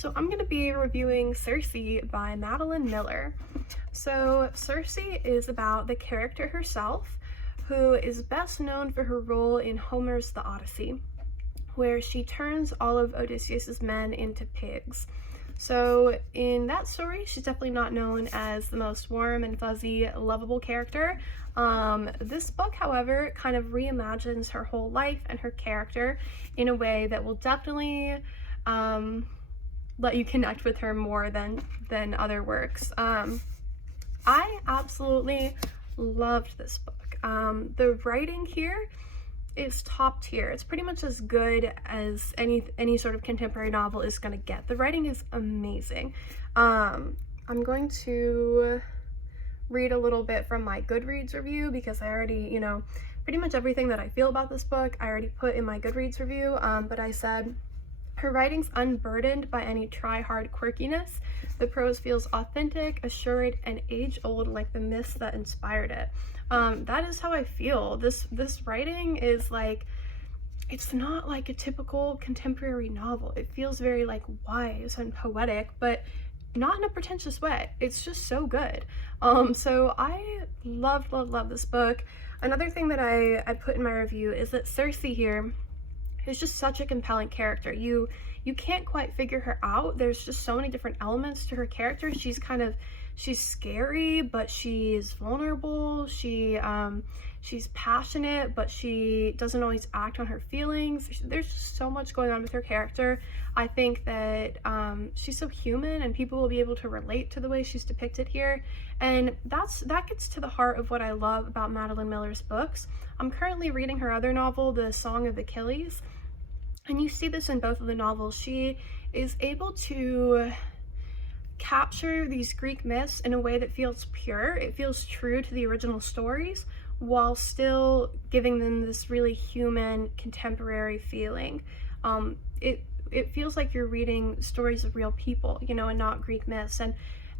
So I'm going to be reviewing CIRCE by Madeline Miller. So CIRCE is about the character herself, who is best known for her role in Homer's The Odyssey, where she turns all of Odysseus's men into pigs. So in that story, she's definitely not known as the most warm and fuzzy, lovable character. This book, however, kind of reimagines her whole life and her character in a way that will definitely let you connect with her more than other works. I absolutely loved this book. The writing here is top tier. It's pretty much as good as any sort of contemporary novel is going to get. The writing is amazing. I'm going to read a little bit from my Goodreads review because I already, pretty much everything that I feel about this book I already put in my Goodreads review, but I said, her writing's unburdened by any try-hard quirkiness. The prose feels authentic, assured, and age-old like the myths that inspired it. That is how I feel. This writing is like, it's not like a typical contemporary novel. It feels very like wise and poetic, but not in a pretentious way. It's just so good. So I love this book. Another thing that I put in my review is that CIRCE here is just such a compelling character. You can't quite figure her out. There's just so many different elements to her character. She's scary, but she's vulnerable. She's passionate, but she doesn't always act on her feelings. There's just so much going on with her character. I think that she's so human and people will be able to relate to the way she's depicted here. And that gets to the heart of what I love about Madeline Miller's books. I'm currently reading her other novel, The Song of Achilles, and you see this in both of the novels. She is able to capture these Greek myths in a way that feels pure. It feels true to the original stories while still giving them this really human, contemporary feeling. It feels like you're reading stories of real people, and not Greek myths.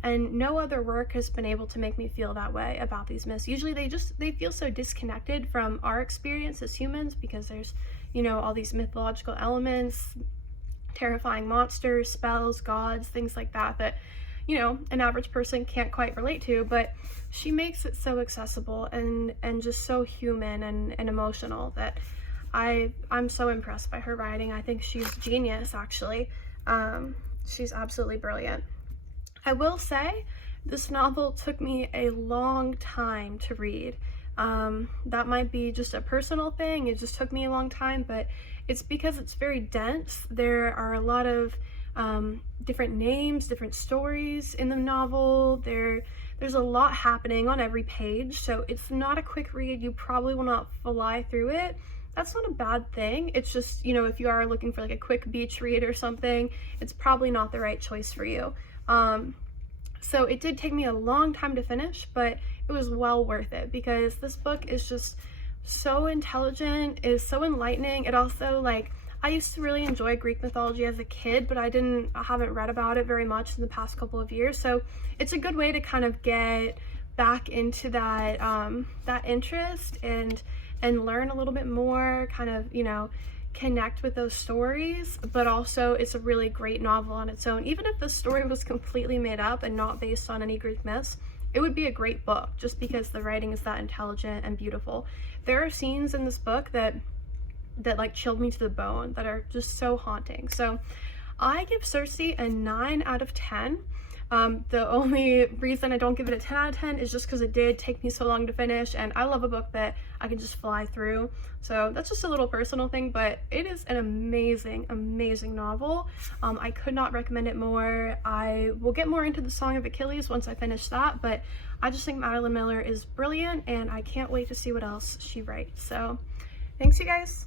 And no other work has been able to make me feel that way about these myths. Usually they feel so disconnected from our experience as humans because there's, all these mythological elements, terrifying monsters, spells, gods, things like that an average person can't quite relate to, but she makes it so accessible and just so human and emotional that I'm so impressed by her writing. I think she's genius, actually. She's absolutely brilliant. I will say this novel took me a long time to read. That might be just a personal thing. It just took me a long time, but it's because it's very dense. There are a lot of different names, different stories in the novel. There's a lot happening on every page, so it's not a quick read. You probably will not fly through it. That's not a bad thing. It's just, if you are looking for like a quick beach read or something, it's probably not the right choice for you. So it did take me a long time to finish, but it was well worth it because this book is just so intelligent, is so enlightening. It also, I used to really enjoy Greek mythology as a kid, but I haven't read about it very much in the past couple of years. So it's a good way to kind of get back into that that interest and learn a little bit more, kind of, connect with those stories. But also it's a really great novel on its own. Even if the story was completely made up and not based on any Greek myths, it would be a great book just because the writing is that intelligent and beautiful. There are scenes in this book that chilled me to the bone, that are just so haunting. So I give CIRCE a 9 out of 10. The only reason I don't give it a 10 out of 10 is just because it did take me so long to finish, and I love a book that I can just fly through. So that's just a little personal thing, but it is an amazing novel. I could not recommend it more. I will get more into The Song of Achilles once I finish that, but I just think Madeline Miller is brilliant, and I can't wait to see what else she writes. So thanks, you guys.